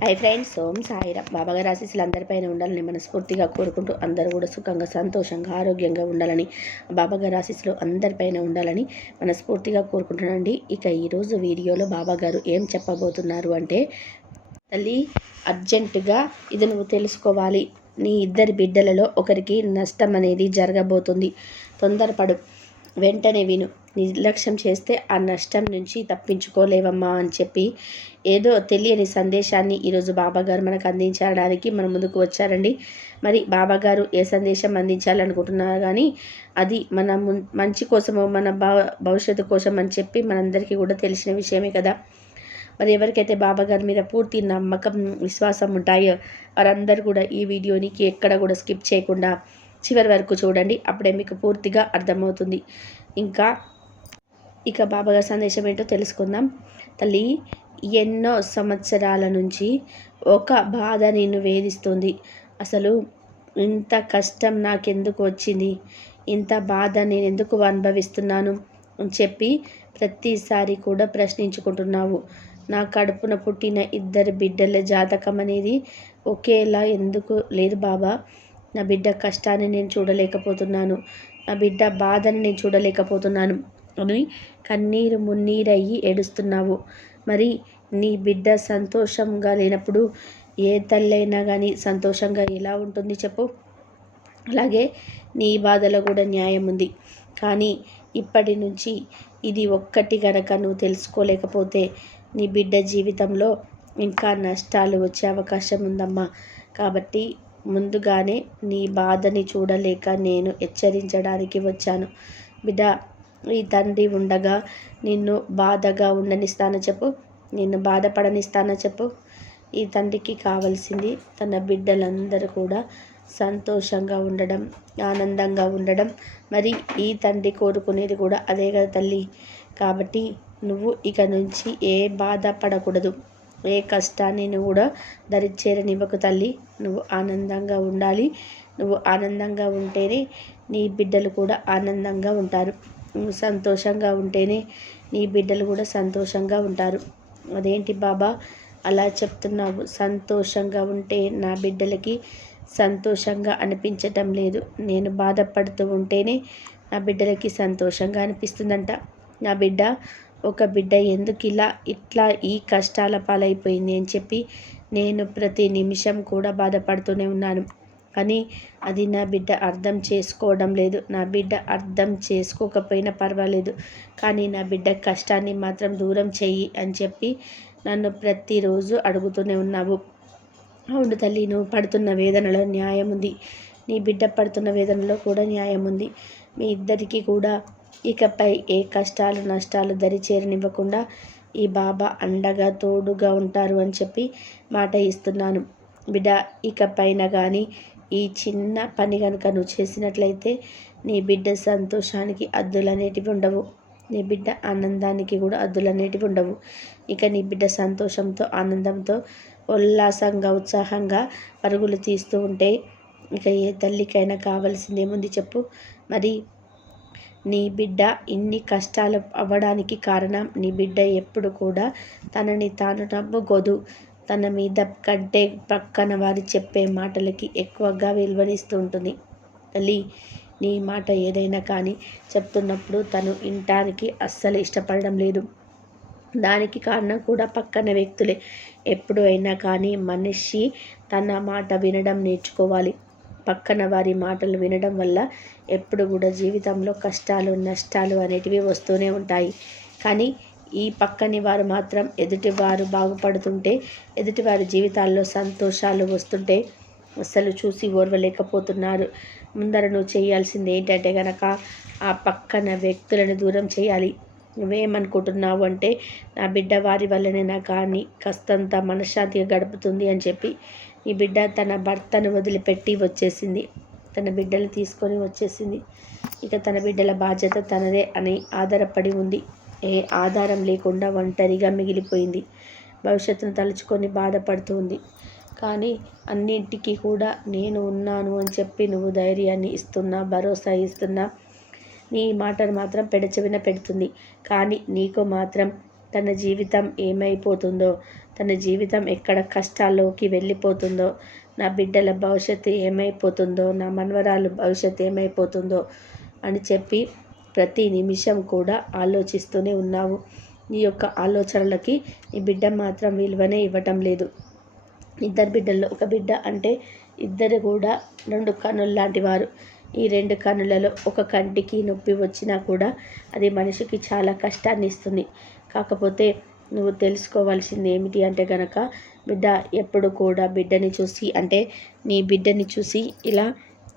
Hi friends ఓం సాయిరామ్. బాబాగారి ఆశీస్సులు అందరిపైన ఉండాలని మనస్ఫూర్తిగా కోరుకుంటూ అందరూ కూడా సుఖంగా సంతోషంగా ఆరోగ్యంగా ఉండాలని బాబాగారి ఆశీస్సులు అందరిపైన ఉండాలని మనస్ఫూర్తిగా కోరుకుంటున్నానండి. ఇక ఈరోజు వీడియోలో బాబాగారు ఏం చెప్పబోతున్నారు అంటే తల్లి అర్జెంటుగా ఇది నువ్వు తెలుసుకోవాలి. నీ ఇద్దరి బిడ్డలలో ఒకరికి నష్టం అనేది జరగబోతుంది. తొందరపడు. వెంటనే విను. నిర్లక్ష్యం చేస్తే ఆ నష్టం నుంచి తప్పించుకోలేవమ్మా అని చెప్పి ఏదో తెలియని సందేశాన్ని ఈరోజు బాబాగారు మనకు అందించడానికి మన ముందుకు వచ్చారండి. మరి బాబాగారు ఏ సందేశం అందించాలనుకుంటున్నారు కానీ అది మన మంచి కోసమో మన భవిష్యత్తు కోసం అని చెప్పి మనందరికీ కూడా తెలిసిన విషయమే కదా. మరి ఎవరికైతే బాబాగారి మీద పూర్తి నమ్మకం విశ్వాసం ఉంటాయో వారందరూ కూడా ఈ వీడియోనికి ఎక్కడ కూడా స్కిప్ చేయకుండా చివరి వరకు చూడండి. అప్పుడే మీకు పూర్తిగా అర్థమవుతుంది. ఇంకా ఇక బాబాగారి సందేశం ఏంటో తెలుసుకుందాం. తల్లి ఎన్నో సంవత్సరాల నుంచి ఒక బాధ నిన్ను వేధిస్తుంది. అసలు ఇంత కష్టం నాకెందుకు వచ్చింది? ఇంత బాధ నేను ఎందుకు అనుభవిస్తున్నాను? అని చెప్పి ప్రతిసారి కూడా ప్రశ్నించుకుంటున్నావు. నా కడుపున పుట్టిన ఇద్దరు బిడ్డల జాతకం అనేది ఒకేలా ఎందుకు లేదు బాబా? నా బిడ్డ కష్టాన్ని నేను చూడలేకపోతున్నాను. నా బిడ్డ బాధని నేను చూడలేకపోతున్నాను. అని కన్నీరు మున్నీరయ్యి ఏడుస్తున్నావు. మరి నీ బిడ్డ సంతోషంగా లేనప్పుడు ఏ తల్లైనా కానీ సంతోషంగా ఎలా ఉంటుంది చెప్పు. అలాగే నీ బాధలో కూడా న్యాయం ఉంది. కానీ ఇప్పటి నుంచి ఇది ఒక్కటి గనక నువ్వు తెలుసుకోలేకపోతే నీ బిడ్డ జీవితంలో ఇంకా నష్టాలు వచ్చే అవకాశం ఉందమ్మా. కాబట్టి ముందుగానే నీ బాధని చూడలేక నేను హెచ్చరించడానికి వచ్చాను. బిడ్డ ఈ తండ్రి ఉండగా నిన్ను బాధగా ఉండనిస్తాను చెప్పు. నిన్ను బాధపడనిస్తాను చెప్పు. ఈ తండ్రికి కావలసింది తన బిడ్డలందరూ కూడా సంతోషంగా ఉండడం ఆనందంగా ఉండడం. మరి ఈ తండ్రి కోరుకునేది కూడా అదే కదా తల్లి. కాబట్టి నువ్వు ఇక నుంచి ఏ బాధపడకూడదు. ఏ కష్టాన్ని నువ్వు కూడా దరిచేరనివ్వకు తల్లి. నువ్వు ఆనందంగా ఉండాలి. నువ్వు ఆనందంగా ఉంటేనే నీ బిడ్డలు కూడా ఆనందంగా ఉంటారు. నువ్వు సంతోషంగా ఉంటేనే నీ బిడ్డలు కూడా సంతోషంగా ఉంటారు. అదేంటి బాబా? అలా చెప్తున్నావు. సంతోషంగా ఉంటే నా బిడ్డలకి సంతోషంగా అనిపించటం లేదు. నేను బాధపడుతూ ఉంటేనే నా బిడ్డలకి సంతోషంగా అనిపిస్తుందంట. నా బిడ్డ ఒక బిడ్డ ఎందుకు ఇలా ఇట్లా ఈ కష్టాల పాలైపోయింది అని చెప్పి నేను ప్రతి నిమిషం కూడా బాధపడుతూనే ఉన్నాను. కానీ అది నా బిడ్డ అర్థం చేసుకోవడం లేదు. నా బిడ్డ అర్థం చేసుకోకపోయినా పర్వాలేదు. కానీ నా బిడ్డ కష్టాన్ని మాత్రం దూరం చెయ్యి అని చెప్పి నన్ను ప్రతిరోజు అడుగుతూనే ఉన్నావు. అవును తల్లి నువ్వు పడుతున్న వేదనలో న్యాయం ఉంది. నీ బిడ్డ పడుతున్న వేదనలో కూడా న్యాయం ఉంది. మీ ఇద్దరికీ కూడా ఇకపై ఏ కష్టాలు నష్టాలు దరి చేరనివ్వకుండా ఈ బాబా అండగా తోడుగా ఉంటారు అని చెప్పి మాట ఇస్తున్నాను. బిడ్డ ఇకపైన కానీ ఈ చిన్న పని కనుక నువ్వు చేసినట్లయితే నీ బిడ్డ సంతోషానికి అద్దులు అనేటివి ఉండవు. నీ బిడ్డ ఆనందానికి కూడా అద్దులు అనేటివి ఉండవు. ఇక నీ బిడ్డ సంతోషంతో ఆనందంతో ఉల్లాసంగా ఉత్సాహంగా పరుగులు తీస్తూ ఉంటే ఇక ఏ తల్లికైనా కావాల్సిందేముంది చెప్పు. మరి నీ బిడ్డ ఇన్ని కష్టాలు అవ్వడానికి కారణం నీ బిడ్డ ఎప్పుడు కూడా తనని తాను నమ్ముకోదు తన మీద కంటే పక్కన వారి చెప్పే మాటలకి ఎక్కువగా విలువనిస్తూ ఉంటుంది తల్లి నీ మాట ఏదైనా కానీ చెప్తున్నప్పుడు తను ఇంటానికి అస్సలు ఇష్టపడడం లేదు. దానికి కారణం కూడా పక్కన వ్యక్తులే. ఎప్పుడు అయినా కానీ మనిషి తన మాట వినడం నేర్చుకోవాలి. పక్కన వారి మాటలు వినడం వల్ల ఎప్పుడు కూడా జీవితంలో కష్టాలు నష్టాలు అనేటివి వస్తూనే ఉంటాయి. కానీ ఈ పక్కని వారు మాత్రం ఎదుటివారు బాగుపడుతుంటే ఎదుటివారి జీవితాల్లో సంతోషాలు వస్తుంటే అస్సలు చూసి ఓర్వలేకపోతున్నారు. ముందర నువ్వు చేయాల్సింది ఏంటంటే కనుక ఆ పక్కన వ్యక్తులను దూరం చేయాలి. నువ్వేమనుకుంటున్నావు అంటే నా బిడ్డ వారి వల్లనే నా కానీ కాస్తంత మనశ్శాంతిగా గడుపుతుంది అని చెప్పి ఈ బిడ్డ తన భర్తను వదిలిపెట్టి వచ్చేసింది. తన బిడ్డలు తీసుకొని వచ్చేసింది. ఇక తన బిడ్డల బాధ్యత తనదే అని ఆధారపడి ఉంది. ఏ ఆధారం లేకుండా ఒంటరిగా మిగిలిపోయింది. భవిష్యత్తును తలుచుకొని బాధపడుతూ ఉంది. కానీ అన్నింటికీ కూడా నేను ఉన్నాను అని చెప్పి నువ్వు ధైర్యాన్ని ఇస్తున్నా భరోసా ఇస్తున్నా. నీ మాటను మాత్రం పెడచెవిన పెడుతుంది. కానీ నీకు మాత్రం తన జీవితం ఏమైపోతుందో తన జీవితం ఎక్కడ కష్టాల్లోకి వెళ్ళిపోతుందో నా బిడ్డల భవిష్యత్తు ఏమైపోతుందో నా మనవరాలు భవిష్యత్తు ఏమైపోతుందో అని చెప్పి ప్రతి నిమిషం కూడా ఆలోచిస్తూనే ఉన్నావు. నీ యొక్క ఆలోచనలకి నీ బిడ్డ మాత్రం విలువనే ఇవ్వటం లేదు. ఇద్దరు బిడ్డల్లో ఒక బిడ్డ అంటే ఇద్దరు కూడా రెండు కన్నులు లాంటి వారు. ఈ రెండు కన్నులలో ఒక కంటికి నొప్పి వచ్చినా కూడా అది మనిషికి చాలా కష్టాన్ని ఇస్తుంది. కాకపోతే నువ్వు తెలుసుకోవాల్సింది ఏమిటి అంటే కనుక బిడ్డ ఎప్పుడు కూడా బిడ్డని చూసి అంటే నీ బిడ్డని చూసి ఇలా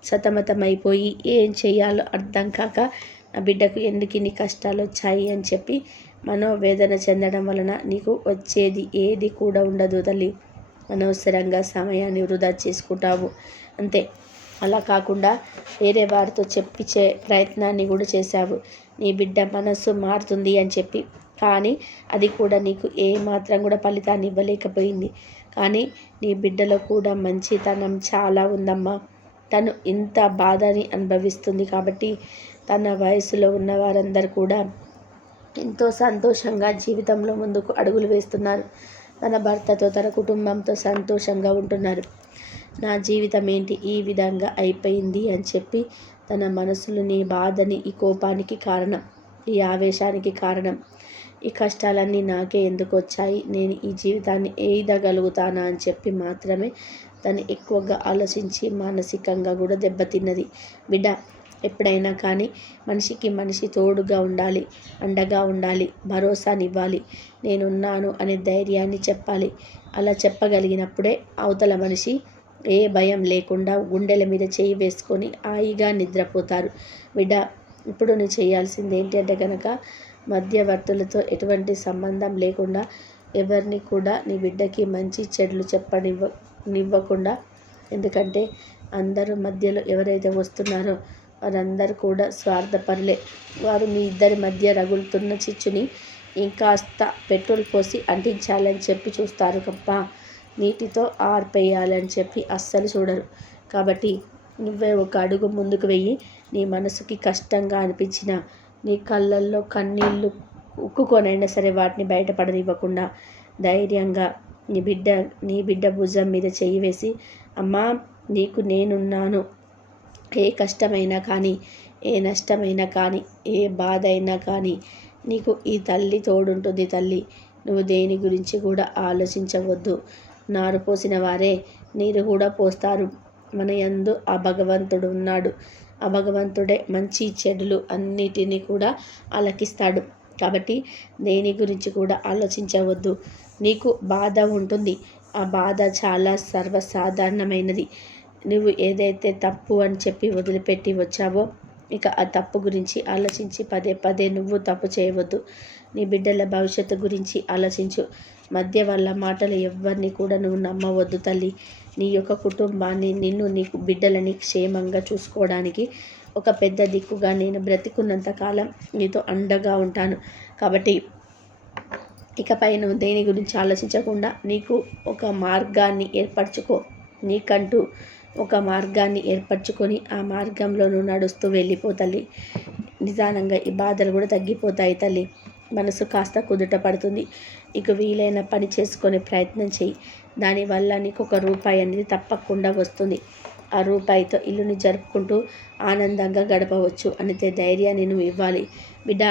సతమతమైపోయి ఏం చేయాలో అర్థం కాక నా బిడ్డకు ఎందుకు ఇన్ని కష్టాలు వచ్చాయి అని చెప్పి మనోవేదన చెందడం వలన నీకు వచ్చేది ఏది కూడా ఉండదు తల్లి. అనవసరంగా సమయాన్ని వృధా చేసుకుంటావు. అంతే. అలా కాకుండా వేరే వారితో చెప్పించే ప్రయత్నాన్ని కూడా చేశావు. నీ బిడ్డ మనస్సు మారుతుంది అని చెప్పి కానీ అది కూడా నీకు ఏ మాత్రం కూడా ఫలితాన్ని ఇవ్వలేకపోయింది. కానీ నీ బిడ్డలో కూడా మంచితనం చాలా ఉందమ్మా. తను ఇంత బాధని అనుభవిస్తుంది కాబట్టి తన వయసులో ఉన్న వారందరూ కూడా ఎంతో సంతోషంగా జీవితంలో ముందుకు అడుగులు వేస్తున్నారు. తన భర్తతో తన కుటుంబంతో సంతోషంగా ఉంటున్నారు. నా జీవితం ఏంటి? ఈ విధంగా అయిపోయింది అని చెప్పి తన మనసులోని బాధని ఈ కోపానికి కారణం ఈ ఆవేశానికి కారణం ఈ కష్టాలన్నీ నాకే ఎందుకు వచ్చాయి నేను ఈ జీవితాన్ని ఏదగలుగుతానా అని చెప్పి మాత్రమే తను ఎక్కువగా ఆలోచించి మానసికంగా కూడా దెబ్బతిన్నది. బిడ్డ ఎప్పుడైనా కానీ మనిషికి మనిషి తోడుగా ఉండాలి అండగా ఉండాలి భరోసానివ్వాలి. నేనున్నాను అనే ధైర్యాన్ని చెప్పాలి. అలా చెప్పగలిగినప్పుడే అవతల మనిషి ఏ భయం లేకుండా గుండెల మీద చేయి వేసుకొని హాయిగా నిద్రపోతారు. బిడ్డ ఇప్పుడు నువ్వు చేయాల్సింది ఏంటి అంటే కనుక మధ్యవర్తులతో ఎటువంటి సంబంధం లేకుండా ఎవరిని కూడా నీ బిడ్డకి మంచి చెడులు చెప్పనివ్వ నివ్వకుండా. ఎందుకంటే అందరూ మధ్యలో ఎవరైతే వస్తున్నారో వారందరూ కూడా స్వార్థపరులే. వారు మీ ఇద్దరి మధ్య రగులుతున్న చిచ్చుని ఇంకాస్త పెట్రోల్ పోసి అంటించాలని చెప్పి చూస్తారు తప్ప నీటితో ఆర్పేయాలని చెప్పి అస్సలు చూడరు. కాబట్టి నువ్వే ఒక అడుగు ముందుకు వెయ్యి నీ మనసుకి కష్టంగా అనిపించిన నీ కళ్ళల్లో కన్నీళ్ళు ఉక్కుకొనైనా సరే వాటిని బయటపడనివ్వకుండా ధైర్యంగా నీ బిడ్డ నీ బిడ్డ భుజం మీద చెయ్యి వేసి అమ్మా నీకు నేనున్నాను. ఏ కష్టమైనా కానీ ఏ నష్టమైనా కానీ ఏ బాధ అయినా కానీ నీకు ఈ తల్లి తోడుంటుంది తల్లి. నువ్వు దేని గురించి కూడా ఆలోచించవద్దు. నారు పోసిన వారే నీరు కూడా పోస్తారు. మన యందు ఆ భగవంతుడు ఉన్నాడు. ఆ భగవంతుడే మంచి చెడులు అన్నిటినీ కూడా ఆలకిస్తాడు. కాబట్టి దేని గురించి కూడా ఆలోచించవద్దు. నీకు బాధ ఉంటుంది. ఆ బాధ చాలా సర్వసాధారణమైనది. నువ్వు ఏదైతే తప్పు అని చెప్పి వదిలిపెట్టి వచ్చావో ఇక ఆ తప్పు గురించి ఆలోచించి పదే పదే నువ్వు తప్పు చేయవద్దు. నీ బిడ్డల భవిష్యత్తు గురించి ఆలోచించు. మధ్య వాళ్ళ మాటలు ఎవరిని కూడా నువ్వు నమ్మవద్దు తల్లి. నీ యొక్క కుటుంబాన్ని నిన్ను నీ బిడ్డలని క్షేమంగా చూసుకోవడానికి ఒక పెద్ద దిక్కుగా నేను బ్రతికున్నంత కాలం నీతో అండగా ఉంటాను. కాబట్టి ఇకపై నువ్వు దేని గురించి ఆలోచించకుండా నీకు ఒక మార్గాన్ని ఏర్పరచుకో. నీకంటూ ఒక మార్గాన్ని ఏర్పరచుకొని ఆ మార్గంలో నువ్వు నడుస్తూ వెళ్ళిపో తల్లి. నిదానంగా ఈ బాధలు కూడా తగ్గిపోతాయి తల్లి. మనసు కాస్త కుదుట పడుతుంది. నీకు వీలైన పని చేసుకునే ప్రయత్నం చేయి దానివల్ల నీకు ఒక రూపాయి అనేది తప్పకుండా వస్తుంది. ఆ రూపాయితో ఇల్లుని జరుపుకుంటూ ఆనందంగా గడపవచ్చు అనితే ధైర్యాన్ని నువ్వు ఇవ్వాలి. బిడ్డ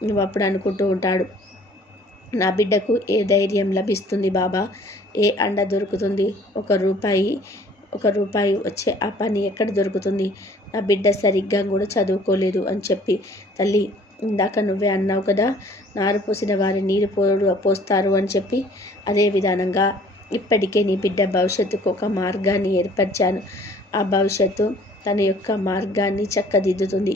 నువ్వు అప్పుడు అనుకుంటూ ఉంటాడు. నా బిడ్డకు ఏ ధైర్యం లభిస్తుంది బాబా? ఏ అండ దొరుకుతుంది? ఒక రూపాయి ఒక రూపాయి వచ్చే ఆ పని ఎక్కడ దొరుకుతుంది? నా బిడ్డ సరిగ్గా కూడా చదువుకోలేదు అని చెప్పి తల్లి ఇందాక నువ్వే అన్నావు కదా నారు పోసిన వారి నీరు పోరు పోస్తారు అని చెప్పి. అదే విధానంగా ఇప్పటికే నీ బిడ్డ భవిష్యత్తుకు ఒక మార్గాన్ని ఏర్పరిచాను. ఆ భవిష్యత్తు తన యొక్క మార్గాన్ని చక్కదిద్దుతుంది.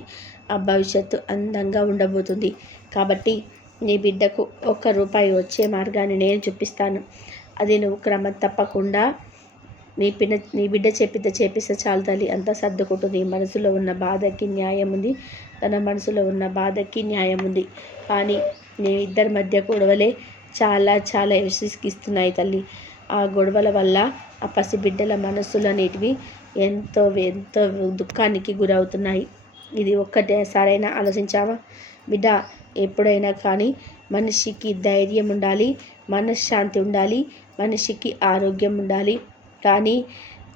ఆ భవిష్యత్తు అందంగా ఉండబోతుంది. కాబట్టి నీ బిడ్డకు ఒక్క రూపాయి వచ్చే మార్గాన్ని నేను చూపిస్తాను. అది నువ్వు క్రమం తప్పకుండా నీ పిన్న నీ బిడ్డ చెప్పితే చేపిస్తే చాలు తల్లి. అంతా సర్దుకుంటుంది. మనసులో ఉన్న బాధకి న్యాయం ఉంది. తన మనసులో ఉన్న బాధకి న్యాయం ఉంది. కానీ నేను ఇద్దరి మధ్య గొడవలే చాలా చాలా విసిగిస్తున్నాయి తల్లి. ఆ గొడవల వల్ల ఆ పసిబిడ్డల మనస్సులు అనేటివి ఎంతో ఎంతో దుఃఖానికి గురవుతున్నాయి. ఇది ఒక్కటే సారైనా ఆలోచించావా? బిడ్డ ఎప్పుడైనా కానీ మనిషికి ధైర్యం ఉండాలి మనశ్శాంతి ఉండాలి మనిషికి ఆరోగ్యం ఉండాలి. కానీ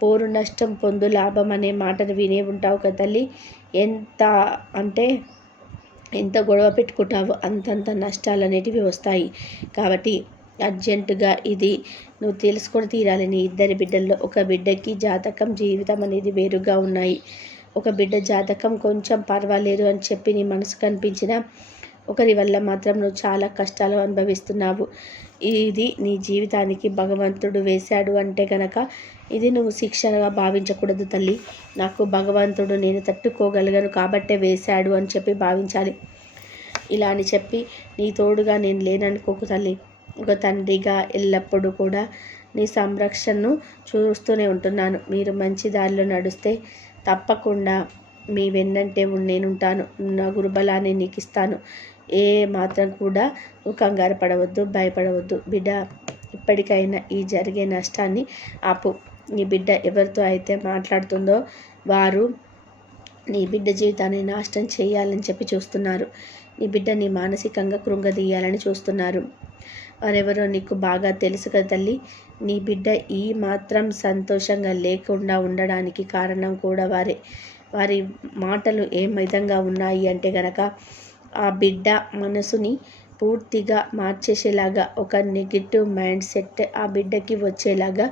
పోరు నష్టం పొందు లాభం అనే మాటను వినే ఉంటావు కదా తల్లి. ఎంత అంటే ఎంత గొడవ పెట్టుకుంటావో అంతంత నష్టాలు అనేటివి వస్తాయి. కాబట్టి అర్జెంటుగా ఇది నువ్వు తెలుసుకొని తీరాలి. నీ ఇద్దరి బిడ్డల్లో ఒక బిడ్డకి జాతకం జీవితం అనేది వేరుగా ఉన్నాయి. ఒక బిడ్డ జాతకం కొంచెం పర్వాలేదు అని చెప్పి నీ మనసు కనిపించిన ఒకరి వల్ల మాత్రం నువ్వు చాలా కష్టాలు అనుభవిస్తున్నావు. ఇది నీ జీవితానికి భగవంతుడు వేశాడు అంటే కనుక ఇది నువ్వు శిక్షగా భావించకూడదు తల్లి. నాకు భగవంతుడు నేను తట్టుకోగలిగాను కాబట్టే వేశాడు అని చెప్పి భావించాలి. ఇలా అని చెప్పి నీ తోడుగా నేను లేననుకోకు తల్లి. ఒక తండ్రిగా ఎల్లప్పుడూ కూడా నీ సంరక్షణను చూస్తూనే ఉంటున్నాను. మీరు మంచి దారిలో నడిస్తే తప్పకుండా మీ వెన్నంటే నేనుంటాను. నా గురుబలాన్ని నీకు ఇస్తాను ఏ మాత్రం కూడా కంగారు పడవద్దు భయపడవద్దు. బిడ్డ ఇప్పటికైనా ఈ జరిగే నష్టాన్ని ఆపు. నీ బిడ్డ ఎవరితో అయితే మాట్లాడుతుందో వారు నీ బిడ్డ జీవితాన్ని నాశనం చేయాలని చెప్పి చూస్తున్నారు. నీ బిడ్డని మానసికంగా కృంగదీయాలని చూస్తున్నారు. వారెవరో నీకు బాగా తెలుసు కదా తల్లి. నీ బిడ్డ ఈ మాత్రం సంతోషంగా లేకుండా ఉండడానికి కారణం కూడా వారే. వారి మాటలు ఏ విధంగా ఉన్నాయి అంటే గనక ఆ బిడ్డ మనసుని పూర్తిగా మార్చేసేలాగా ఒక నెగిటివ్ మైండ్ సెట్ ఆ బిడ్డకి వచ్చేలాగా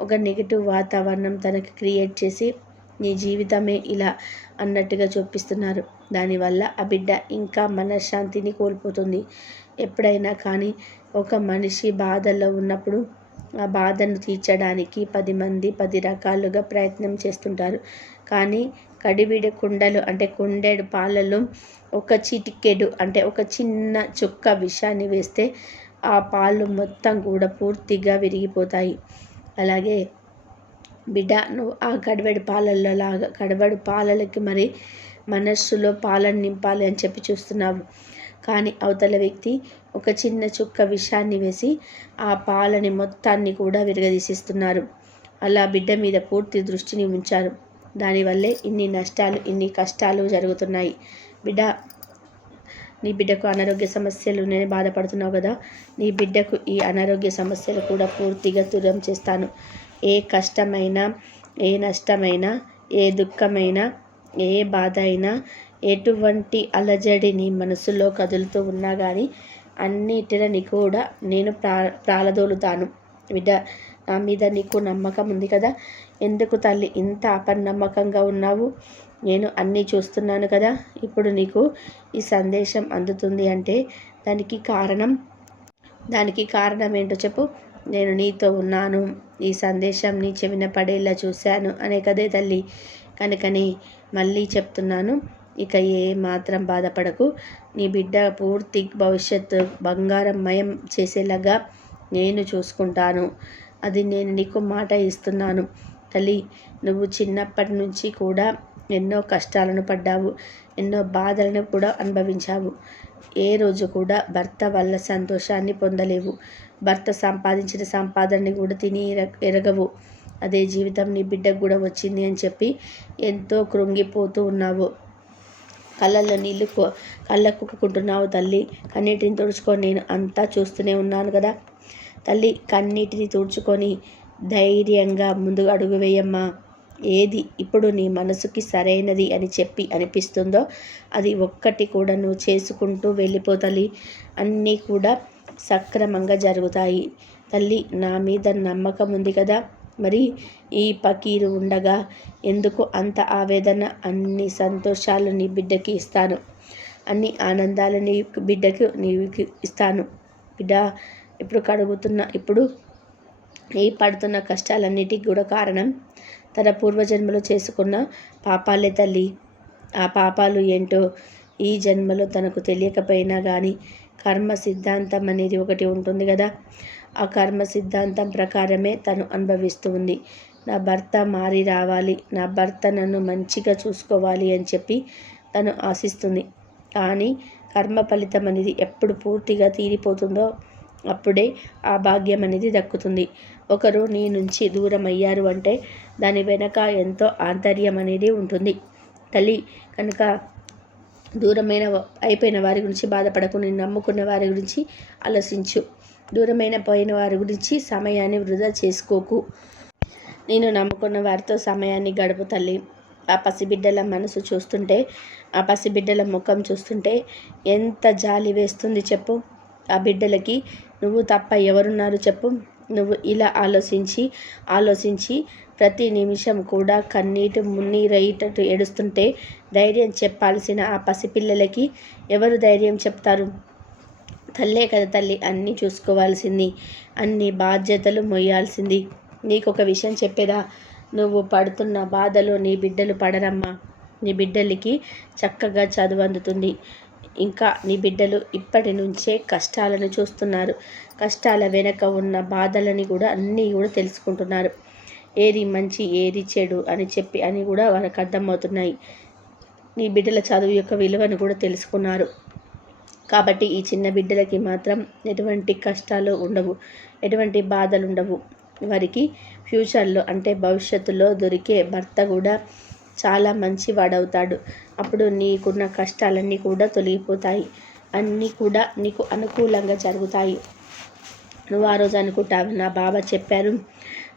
ఒక నెగిటివ్ వాతావరణం తనకి క్రియేట్ చేసి నీ జీవితమే ఇలా అన్నట్టుగా చూపిస్తున్నారు. దానివల్ల ఆ బిడ్డ ఇంకా మనశ్శాంతిని కోల్పోతుంది. ఎప్పుడైనా కానీ ఒక మనిషి బాధల్లో ఉన్నప్పుడు ఆ బాధను తీర్చడానికి పది మంది పది రకాలుగా ప్రయత్నం చేస్తుంటారు. కానీ కడివిడి కుండలు అంటే కుండెడు పాలలో ఒక చిటికెడు అంటే ఒక చిన్న చుక్క విషాన్ని వేస్తే ఆ పాలు మొత్తం కూడా పూర్తిగా విరిగిపోతాయి. అలాగే బిడ్డ నువ్వు ఆ కడవడి పాలల్లో లాగా కడవడి పాలలకి మరి మనస్సులో పాలను నింపాలి అని చెప్పి చూస్తున్నావు. కానీ అవతల వ్యక్తి ఒక చిన్న చుక్క విషాన్ని వేసి ఆ పాలని మొత్తాన్ని కూడా విరగదీసిస్తున్నారు. అలా బిడ్డ మీద పూర్తి దృష్టిని ఉంచారు. దానివల్లే ఇన్ని నష్టాలు ఇన్ని కష్టాలు జరుగుతున్నాయి. బిడ్డ నీ బిడ్డకు అనారోగ్య సమస్యలు నేను బాధపడుతున్నావు కదా. నీ బిడ్డకు ఈ అనారోగ్య సమస్యలు కూడా పూర్తిగా దూరం చేస్తాను. ఏ కష్టమైనా ఏ నష్టమైనా ఏ దుఃఖమైనా ఏ బాధ అయినా ఎటువంటి అలజడి నీ మనసులో కదులుతూ ఉన్నా కానీ అన్నిటిని కూడా నేను ప్రా ప్రాలదోలుతాను బిడ్డ నా మీద నీకు నమ్మకం ఉంది కదా. ఎందుకు తల్లి ఇంత అపనమ్మకంగా ఉన్నావు? నేను అన్నీ చూస్తున్నాను కదా ఇప్పుడు నీకు ఈ సందేశం అందుతుంది అంటే దానికి కారణం? దానికి కారణం ఏంటో చెప్పు. నేను నీతో ఉన్నాను. ఈ సందేశం నీ చెవిన పడేలా చూశాను అనే కదే తల్లి. కనుకని మళ్ళీ చెప్తున్నాను. ఇక ఏ మాత్రం బాధపడకు. నీ బిడ్డ పూర్తి భవిష్యత్తు బంగారం మయం చేసేలాగా నేను చూసుకుంటాను. అది నేను నీకు మాట ఇస్తున్నాను. తల్లి నువ్వు చిన్నప్పటి నుంచి కూడా ఎన్నో కష్టాలను పడ్డావు ఎన్నో బాధలను కూడా అనుభవించావు. ఏ రోజు కూడా భర్త వల్ల సంతోషాన్ని పొందలేవు. భర్త సంపాదించిన సంపాదనని కూడా తిని ఎరగవు. అదే జీవితం నీ బిడ్డకు కూడా వచ్చింది అని చెప్పి ఎంతో కృంగిపోతూ ఉన్నావు. కళ్ళల్లో నీళ్ళు కళ్ళకుక్కుంటున్నావు తల్లి. కన్నీటిని తుడుచుకొని నేను అంతా చూస్తూనే ఉన్నాను కదా. తల్లి కన్నీటిని తుడుచుకొని ధైర్యంగా ముందు అడుగు వేయమ్మా. ఏది ఇప్పుడు నీ మనసుకి సరైనది అని చెప్పి అనిపిస్తుందో అది ఒక్కటి కూడా నువ్వు చేసుకుంటూ వెళ్ళిపోతలి అన్నీ కూడా సక్రమంగా జరుగుతాయి. తల్లి నా మీద నమ్మకం ఉంది కదా. మరి ఈ పకీరు ఉండగా ఎందుకు అంత ఆవేదన? అన్ని సంతోషాలు నీ బిడ్డకి ఇస్తాను. అన్ని ఆనందాలు నీ బిడ్డకు నీకు ఇస్తాను. బిడ్డ ఇప్పుడు కడుగుతున్న ఇప్పుడు ఈ పడుతున్న కష్టాలన్నిటికి కూడా కారణం తన పూర్వజన్మలో చేసుకున్న పాపాలే తల్లి. ఆ పాపాలు ఏంటో ఈ జన్మలో తనకు తెలియకపోయినా కానీ కర్మ సిద్ధాంతం అనేది ఒకటి ఉంటుంది కదా. ఆ కర్మ సిద్ధాంతం ప్రకారమే తను అనుభవిస్తూ ఉంది. నా భర్త మారి రావాలి నా భర్త నన్ను మంచిగా చూసుకోవాలి అని చెప్పి తను ఆశిస్తుంది. కానీ కర్మ ఫలితం అనేది ఎప్పుడు పూర్తిగా తీరిపోతుందో అప్పుడే ఆ భాగ్యం అనేది దక్కుతుంది. ఒకరు నీ నుంచి దూరం అయ్యారు అంటే దాని వెనక ఎంతో ఆంతర్యం అనేది ఉంటుంది. తల్లి కనుక దూరమైన అయిపోయిన వారి గురించి బాధపడకు నేను నమ్ముకున్న వారి గురించి ఆలోచించు. దూరమైన పోయిన వారి గురించి సమయాన్ని వృధా చేసుకోకు. నేను నమ్ముకున్న వారితో సమయాన్ని గడుపు తల్లి. ఆ పసిబిడ్డల మనసు చూస్తుంటే ఆ పసిబిడ్డల ముఖం చూస్తుంటే ఎంత జాలి వేస్తుంది చెప్పు. ఆ బిడ్డలకి నువ్వు తప్ప ఎవరున్నారు చెప్పు నువ్వు ఇలా ఆలోచించి ఆలోచించి ప్రతి నిమిషం కూడా కన్నీటి మున్నీరయ్యేటట్టు ఏడుస్తుంటే ధైర్యం చెప్పాల్సిన ఆ పసిపిల్లలకి ఎవరు ధైర్యం చెప్తారు? తల్లే కదా తల్లి అన్నీ చూసుకోవాల్సింది అన్ని బాధ్యతలు మొయ్యాల్సింది. నీకు ఒక విషయం చెప్పేదా? నువ్వు పడుతున్న బాధలో నీ బిడ్డలు పడరమ్మా. నీ బిడ్డలకి చక్కగా చదువు అందుతుంది. ఇంకా నీ బిడ్డలు ఇప్పటి నుంచే కష్టాలను చూస్తున్నారు. కష్టాల వెనక ఉన్న బాధలని కూడా అన్నీ కూడా తెలుసుకుంటున్నారు. ఏది మంచి ఏది చెడు అని చెప్పి అని కూడా వాళ్ళకి అర్థమవుతున్నాయి. నీ బిడ్డల చదువు యొక్క విలువను కూడా తెలుసుకున్నారు. కాబట్టి ఈ చిన్న బిడ్డలకి మాత్రం ఎటువంటి కష్టాలు ఉండవు. ఎటువంటి బాధలు ఉండవు. వారికి ఫ్యూచర్లో అంటే భవిష్యత్తులో దొరికే భర్త కూడా చాలా మంచివాడవుతాడు. అప్పుడు నీకున్న కష్టాలన్నీ కూడా తొలగిపోతాయి. అన్నీ కూడా నీకు అనుకూలంగా జరుగుతాయి. నువ్వు ఆ రోజు అనుకుంటావు నా బాబా చెప్పారు.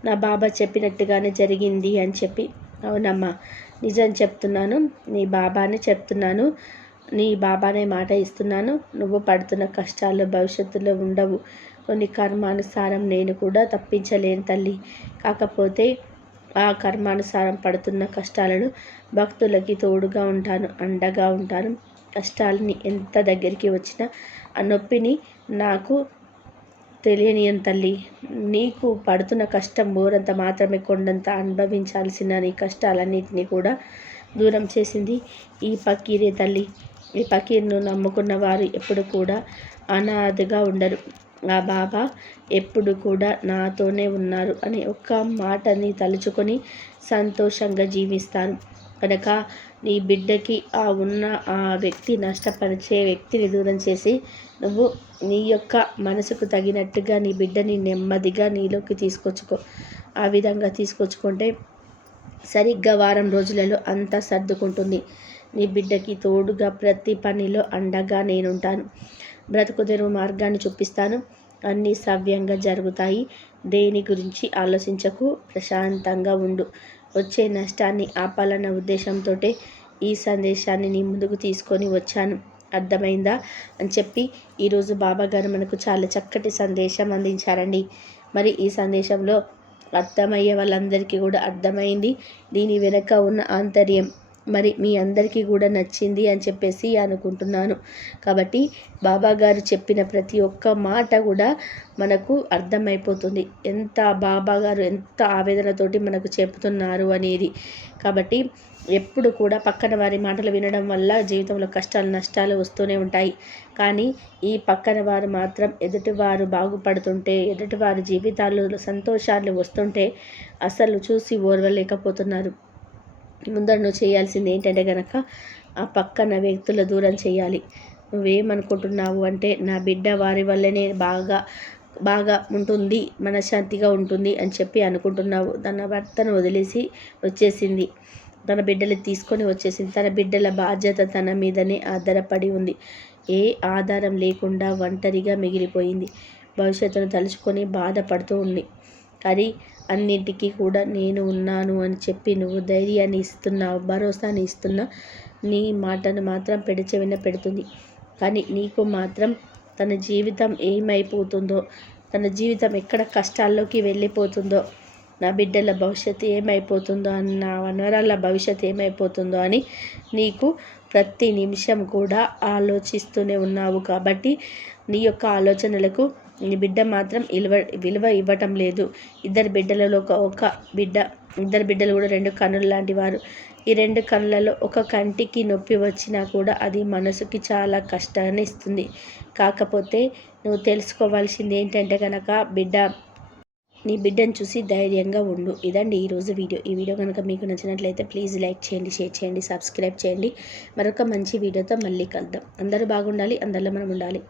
నా బాబా చెప్పినట్టుగానే జరిగింది అని చెప్పి. అవునమ్మా నిజం చెప్తున్నాను. నీ బాబానే చెప్తున్నాను. నీ బాబానే మాట ఇస్తున్నాను. నువ్వు పడుతున్న కష్టాలు భవిష్యత్తులో ఉండవు. కొన్ని కర్మానుసారం నేను కూడా తప్పించలేను తల్లి. కాకపోతే ఆ కర్మానుసారం పడుతున్న కష్టాలను భక్తులకి తోడుగా ఉంటాను అండగా ఉంటాను. కష్టాలని ఎంత దగ్గరికి వచ్చినా ఆ నొప్పిని నాకు తెలియని తల్లి. నీకు పడుతున్న కష్టం బోరంత మాత్రమే కొండంత అనుభవించాల్సిన నీ కష్టాలన్నింటినీ కూడా దూరం చేసింది ఈ పకీరే తల్లి. ఈ పకీర్ను నమ్ముకున్న వారు ఎప్పుడు కూడా అనాథగా ఉండరు. ఆ బాబా ఎప్పుడు కూడా నాతోనే ఉన్నారు అనే ఒక్క మాటని తలుచుకొని సంతోషంగా జీవిస్తాను. కనుక నీ బిడ్డకి ఆ ఉన్న ఆ వ్యక్తి నష్టపరిచే వ్యక్తిని దూరం చేసి నువ్వు నీ యొక్క మనసుకు తగినట్టుగా నీ బిడ్డని నెమ్మదిగా నీలోకి తీసుకొచ్చుకో. ఆ విధంగా తీసుకొచ్చుకుంటే సరిగ్గా వారం రోజులలో అంతా సర్దుకుంటుంది. నీ బిడ్డకి తోడుగా ప్రతి పనిలో అండగా నేనుంటాను. బ్రతుకు తెరువు మార్గాన్ని చూపిస్తాను. అన్నీ సవ్యంగా జరుగుతాయి. దేని గురించి ఆలోచించకు. ప్రశాంతంగా ఉండు. వచ్చే నష్టాన్ని ఆపాలన్న ఉద్దేశంతో ఈ సందేశాన్ని నీ ముందుకు తీసుకొని వచ్చాను. అర్థమైందా? అని చెప్పి ఈరోజు బాబా గారు మనకు చాలా చక్కటి సందేశం అందించారండి. మరి ఈ సందేశంలో అర్థమయ్యే వాళ్ళందరికీ కూడా అర్థమైంది. దీని వెనక ఉన్న ఆంతర్యం మరి మీ అందరికీ కూడా నచ్చింది అని చెప్పేసి అనుకుంటున్నాను. కాబట్టి బాబా గారు చెప్పిన ప్రతి ఒక్క మాట కూడా మనకు అర్థమైపోతుంది. ఎంత బాబా గారు ఎంత ఆవేదనతోటి మనకు చెప్తున్నారు అనేది. కాబట్టి ఎప్పుడు కూడా పక్కన వారి మాటలు వినడం వల్ల జీవితంలో కష్టాలు నష్టాలు వస్తూనే ఉంటాయి. కానీ ఈ పక్కన వారు మాత్రం ఎదుటివారు బాగుపడుతుంటే ఎదుటివారి జీవితాల్లో సంతోషాలు వస్తుంటే అసలు చూసి ఓర్వలేకపోతున్నారు. ముందర నువ్వు చేయాల్సింది ఏంటంటే కనుక ఆ పక్కన వ్యక్తుల దూరం చేయాలి. నువ్వేమనుకుంటున్నావు అంటే నా బిడ్డ వారి వల్లనే బాగా బాగా ఉంటుంది మనశ్శాంతిగా ఉంటుంది అని చెప్పి అనుకుంటున్నావు. తన భర్తను వదిలేసి వచ్చేసింది. తన బిడ్డలు తీసుకొని వచ్చేసింది. తన బిడ్డల బాధ్యత తన మీదనే ఆధారపడి ఉంది. ఏ ఆధారం లేకుండా ఒంటరిగా మిగిలిపోయింది. భవిష్యత్తును తలుచుకొని బాధపడుతూ ఉంది. కానీ అన్నింటికీ కూడా నేను ఉన్నాను అని చెప్పి నువ్వు ధైర్యాన్ని ఇస్తున్నావు భరోసాని ఇస్తున్నా నీ మాటను మాత్రం పెడచెవిన పెడుతుంది. కానీ నీకు మాత్రం తన జీవితం ఏమైపోతుందో తన జీవితం ఎక్కడ కష్టాల్లోకి వెళ్ళిపోతుందో నా బిడ్డల భవిష్యత్తు ఏమైపోతుందో అని నా వనరాల భవిష్యత్తు ఏమైపోతుందో అని నీకు ప్రతి నిమిషం కూడా ఆలోచిస్తూనే ఉన్నావు. కాబట్టి నీ యొక్క ఆలోచనలకు ఈ బిడ్డ మాత్రం ఇలువ విలువ ఇవ్వటం లేదు. ఇద్దరు బిడ్డలలో ఒక ఒక బిడ్డ ఇద్దరు బిడ్డలు కూడా రెండు కన్నులు లాంటి వారు. ఈ రెండు కళ్ళలో ఒక కంటికి నొప్పి వచ్చినా కూడా అది మనసుకి చాలా కష్టాన్ని ఇస్తుంది. కాకపోతే నువ్వు తెలుసుకోవాల్సింది ఏంటంటే కనుక బిడ్డ నీ బిడ్డను చూసి ధైర్యంగా ఉండు. ఇదండి ఈరోజు వీడియో. ఈ వీడియో కనుక మీకు నచ్చినట్లయితే ప్లీజ్ లైక్ చేయండి షేర్ చేయండి సబ్స్క్రైబ్ చేయండి. మరొక మంచి వీడియోతో మళ్ళీ కలుద్దాం. అందరూ బాగుండాలి అందరిలో మనం ఉండాలి.